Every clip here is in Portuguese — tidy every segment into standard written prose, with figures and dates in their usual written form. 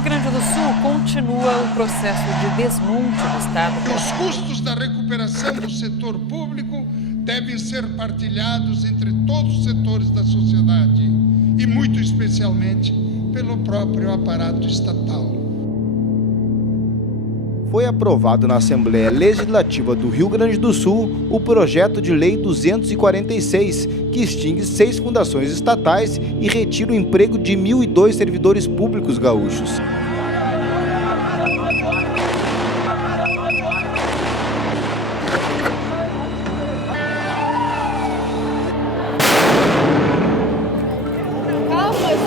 Rio Grande do Sul continua o processo de desmonte do Estado. Os custos da recuperação do setor público devem ser partilhados entre todos os setores da sociedade e, muito especialmente, pelo próprio aparato estatal. Foi aprovado na Assembleia Legislativa do Rio Grande do Sul o projeto de Lei 246, que extingue 6 fundações estatais e retira o emprego de 1.002 servidores públicos gaúchos.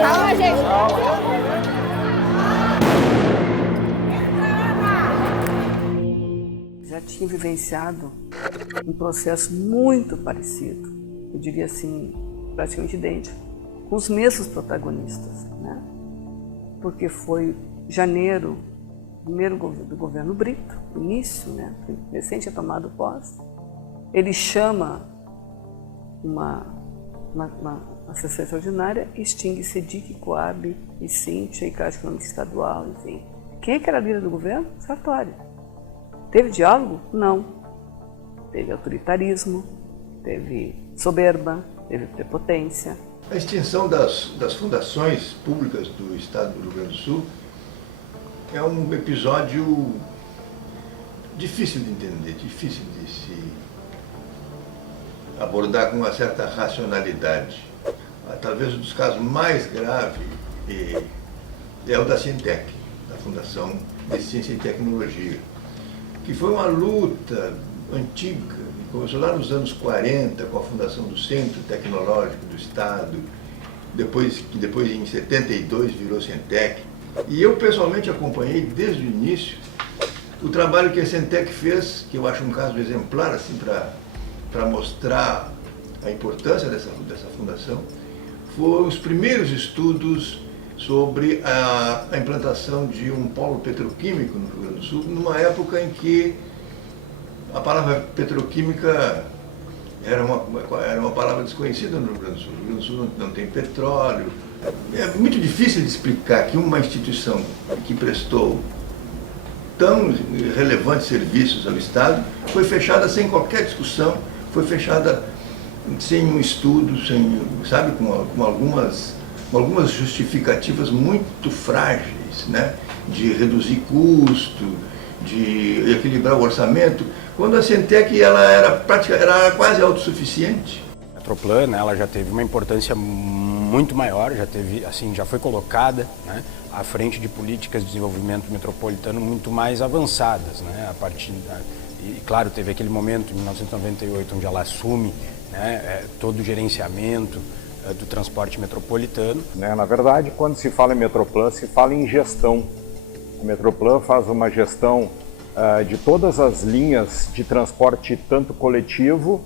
Calma, gente. Já tinha vivenciado um processo muito parecido, eu diria assim, praticamente idêntico, com os mesmos protagonistas, né? Porque foi janeiro, primeiro do governo Brito, início, né? Recente a tomada posse, ele chama uma sessão extraordinária, extingue CEDIC, Coab, e Cintia, e Caixa Econômica Estadual, enfim. Quem é que era líder do governo? Sartori. Teve diálogo? Não. Teve autoritarismo, teve soberba, teve prepotência. A extinção das fundações públicas do Estado do Rio Grande do Sul é um episódio difícil de entender, difícil de se abordar com uma certa racionalidade. Talvez um dos casos mais graves é o da Sintec, da Fundação de Ciência e Tecnologia, que foi uma luta antiga, que começou lá nos anos 40, com a fundação do Centro Tecnológico do Estado, que depois em 72 virou Sintec. E eu pessoalmente acompanhei desde o início o trabalho que a Sintec fez, que eu acho um caso exemplar assim, para mostrar a importância dessa fundação. Foram os primeiros estudos sobre a implantação de um polo petroquímico no Rio Grande do Sul, numa época em que a palavra petroquímica era uma palavra desconhecida no Rio Grande do Sul. O Rio Grande do Sul não tem petróleo. É muito difícil de explicar que uma instituição que prestou tão relevantes serviços ao Estado foi fechada sem qualquer discussão, foi fechada sem um estudo, com algumas justificativas muito frágeis, né? De reduzir custo, de equilibrar o orçamento, quando a Sintec ela era quase autossuficiente. A Metroplan, né, ela já teve uma importância muito maior, já foi colocada, né, à frente de políticas de desenvolvimento metropolitano muito mais avançadas, né, e claro, teve aquele momento em 1998 onde ela assume, né, todo o gerenciamento do transporte metropolitano. Na verdade, quando se fala em Metroplan, se fala em gestão. A Metroplan faz uma gestão de todas as linhas de transporte, tanto coletivo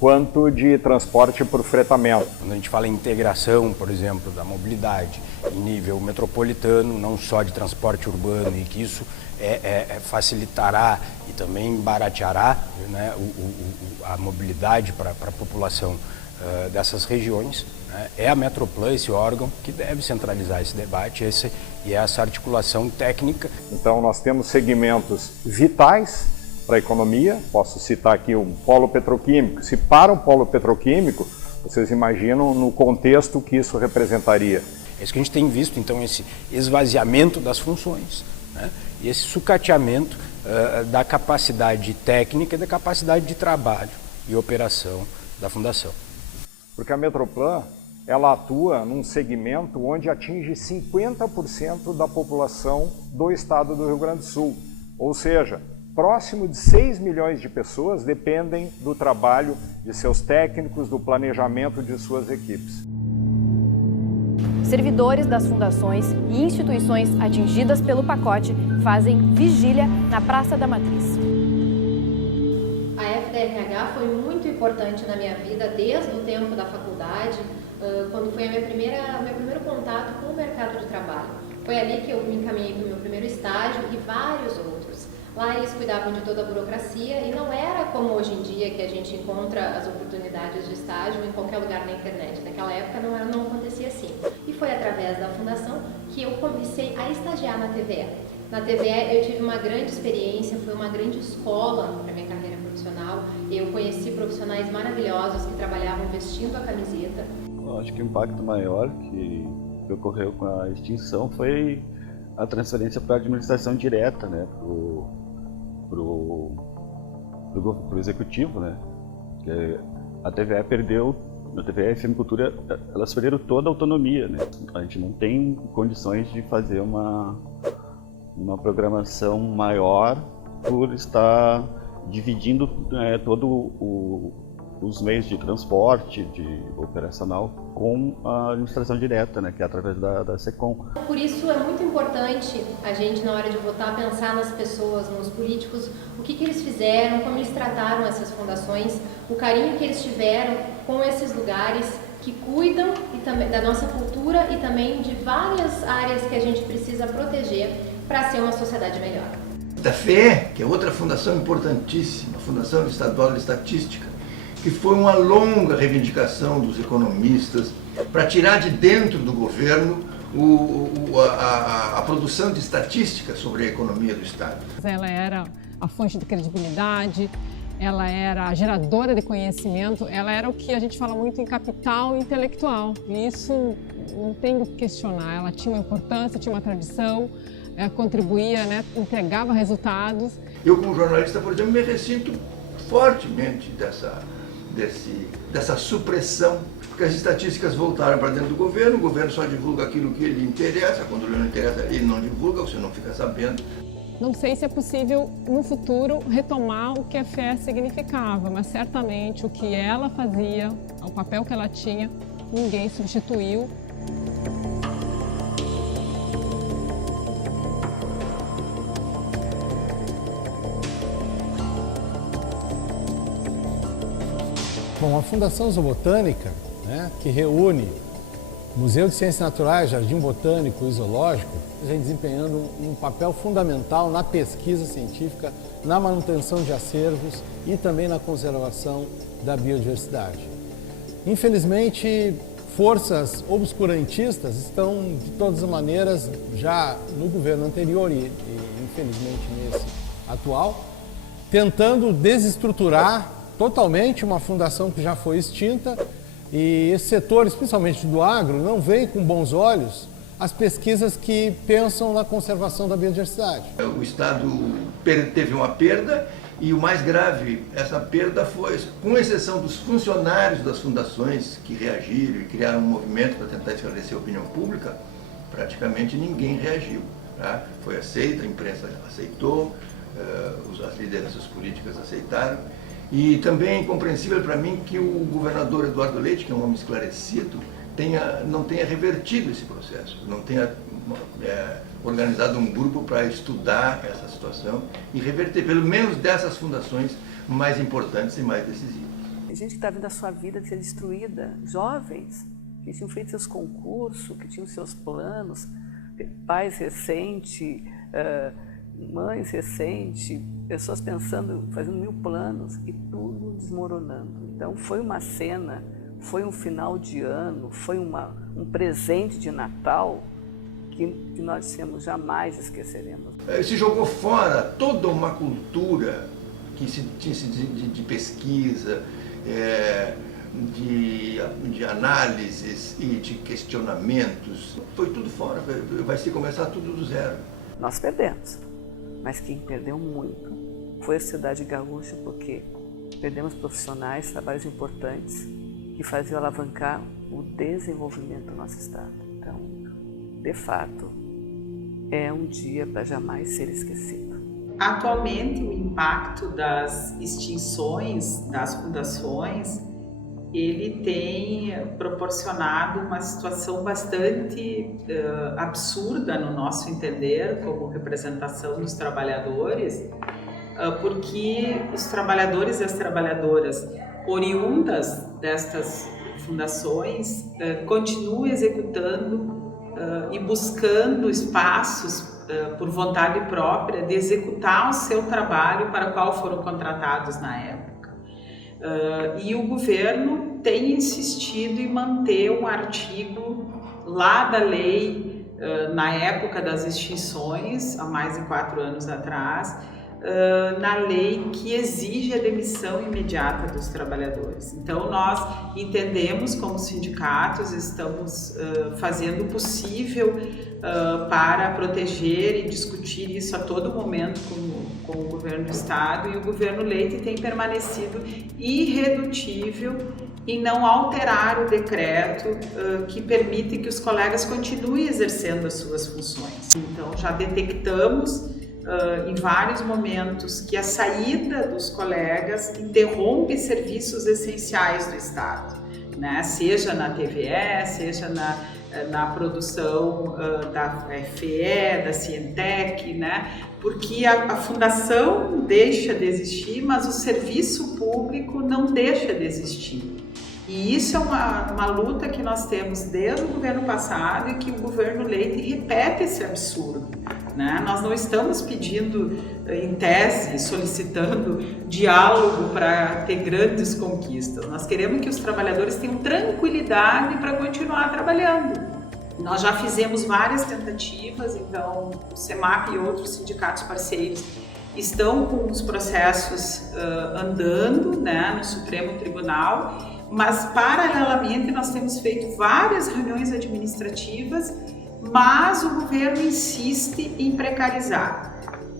quanto de transporte por fretamento. Quando a gente fala em integração, por exemplo, da mobilidade em nível metropolitano, não só de transporte urbano, e que isso facilitará e também barateará, né, a mobilidade para a população dessas regiões, né, é a Metroplan, esse órgão que deve centralizar esse debate e essa articulação técnica. Então nós temos segmentos vitais para a economia, posso citar aqui um polo petroquímico. Se para um polo petroquímico, vocês imaginam no contexto que isso representaria. É isso que a gente tem visto, então, esse esvaziamento das funções, né, e esse sucateamento da capacidade técnica e da capacidade de trabalho e operação da Fundação. Porque a Metroplan, ela atua num segmento onde atinge 50% da população do estado do Rio Grande do Sul. Ou seja, próximo de 6 milhões de pessoas dependem do trabalho de seus técnicos, do planejamento de suas equipes. Servidores das fundações e instituições atingidas pelo pacote fazem vigília na Praça da Matriz. A FDRH foi muito importante na minha vida desde o tempo da faculdade, quando foi meu primeiro contato com o mercado de trabalho. Foi ali que eu me encaminhei para o meu primeiro estágio e vários outros. Lá eles cuidavam de toda a burocracia e não era como hoje em dia que a gente encontra as oportunidades de estágio em qualquer lugar na internet. Naquela época não acontecia assim. E foi através da fundação que eu comecei a estagiar na TVE. Na TVE eu tive uma grande experiência, foi uma grande escola para minha carreira profissional. Eu conheci profissionais maravilhosos que trabalhavam vestindo a camiseta. Eu acho que o impacto maior que ocorreu com a extinção foi a transferência para a administração direta, né, pro executivo, né, que a TVE perdeu, a TVE e a FM Cultura, elas perderam toda a autonomia, né, a gente não tem condições de fazer uma programação maior por estar dividindo todo os meios de transporte, de operacional, com a administração direta, né, que é através da SECOM. Por isso é muito importante a gente, na hora de votar, pensar nas pessoas, nos políticos, o que eles fizeram, como eles trataram essas fundações, o carinho que eles tiveram com esses lugares que cuidam e também da nossa cultura e também de várias áreas que a gente precisa proteger para ser uma sociedade melhor. Da FE, que é outra fundação importantíssima, a Fundação Estadual de Estatística, que foi uma longa reivindicação dos economistas para tirar de dentro do governo a produção de estatísticas sobre a economia do Estado. Ela era a fonte de credibilidade, ela era a geradora de conhecimento, ela era o que a gente fala muito em capital intelectual. E isso não tem o que questionar, ela tinha uma importância, tinha uma tradição, contribuía, né, entregava resultados. Eu, como jornalista, por exemplo, me ressinto fortemente dessa supressão, porque as estatísticas voltaram para dentro do governo, o governo só divulga aquilo que ele interessa, quando ele não interessa, ele não divulga, você não fica sabendo. Não sei se é possível, no futuro, retomar o que a FE significava, mas certamente o que ela fazia, o papel que ela tinha, ninguém substituiu. Bom, a Fundação Zoobotânica, né, que reúne Museu de Ciências Naturais, Jardim Botânico e Zoológico, vem desempenhando um papel fundamental na pesquisa científica, na manutenção de acervos e também na conservação da biodiversidade. Infelizmente, forças obscurantistas estão, de todas as maneiras, já no governo anterior e infelizmente nesse atual, tentando desestruturar totalmente uma fundação que já foi extinta, e esse setor, especialmente do agro, não vê com bons olhos as pesquisas que pensam na conservação da biodiversidade. O Estado teve uma perda e o mais grave, essa perda foi, com exceção dos funcionários das fundações que reagiram e criaram um movimento para tentar esclarecer a opinião pública, praticamente ninguém reagiu. Tá? Foi aceito, a imprensa aceitou, as lideranças políticas aceitaram. E também é incompreensível para mim que o governador Eduardo Leite, que é um homem esclarecido, não tenha revertido esse processo, não tenha organizado um grupo para estudar essa situação e reverter, pelo menos dessas fundações mais importantes e mais decisivas. Tem gente que está vendo a sua vida ser destruída, jovens que tinham feito seus concursos, que tinham seus planos, pais recentes, mães recentes, pessoas pensando, fazendo 1000 planos e tudo desmoronando. Então foi uma cena, foi um final de ano, foi um presente de Natal que nós dissemos jamais esqueceremos. Se jogou fora toda uma cultura que tinha de pesquisa, de análises e de questionamentos. Foi tudo fora, vai se começar tudo do zero. Nós perdemos. Mas quem perdeu muito foi a sociedade gaúcha, porque perdemos profissionais, trabalhos importantes que faziam alavancar o desenvolvimento do nosso estado. Então, de fato, é um dia para jamais ser esquecido. Atualmente, o impacto das extinções das fundações, ele tem proporcionado uma situação bastante absurda, no nosso entender, como representação dos trabalhadores, porque os trabalhadores e as trabalhadoras oriundas destas fundações continuam executando e buscando espaços por vontade própria de executar o seu trabalho para o qual foram contratados na época. E o governo tem insistido em manter um artigo lá da lei, na época das extinções, há mais de 4 anos atrás, na lei que exige a demissão imediata dos trabalhadores. Então, nós entendemos, como sindicatos, estamos fazendo o possível para proteger e discutir isso a todo momento com o governo do Estado, e o governo Leite tem permanecido irredutível em não alterar o decreto que permite que os colegas continuem exercendo as suas funções. Então, já detectamos em vários momentos que a saída dos colegas interrompe serviços essenciais do Estado, né? Seja na TVE, seja na produção da FE, da Cientec, né? Porque a fundação deixa de existir, mas o serviço público não deixa de existir. E isso é uma luta que nós temos desde o governo passado e que o governo Leite repete esse absurdo, né? Nós não estamos pedindo, em tese, solicitando diálogo para ter grandes conquistas. Nós queremos que os trabalhadores tenham tranquilidade para continuar trabalhando. Nós já fizemos várias tentativas, então o SEMAP e outros sindicatos parceiros estão com os processos andando, né, no Supremo Tribunal, mas paralelamente nós temos feito várias reuniões administrativas, mas o governo insiste em precarizar.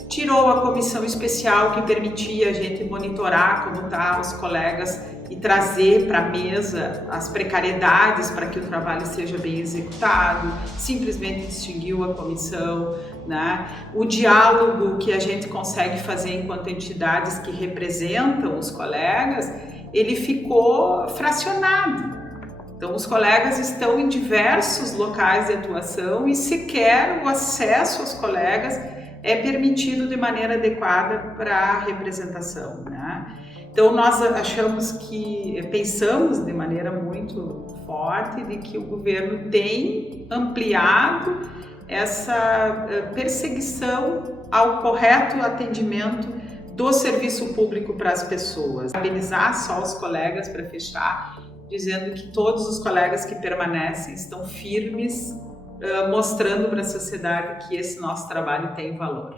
Tirou a comissão especial que permitia a gente monitorar como estão os colegas e trazer para a mesa as precariedades para que o trabalho seja bem executado, simplesmente extinguiu a comissão, né? O diálogo que a gente consegue fazer enquanto entidades que representam os colegas, ele ficou fracionado. Então, os colegas estão em diversos locais de atuação e sequer o acesso aos colegas é permitido de maneira adequada para a representação, né? Então, nós pensamos de maneira muito forte de que o governo tem ampliado essa perseguição ao correto atendimento do serviço público para as pessoas. Parabenizar só os colegas para fechar, dizendo que todos os colegas que permanecem estão firmes, mostrando para a sociedade que esse nosso trabalho tem valor.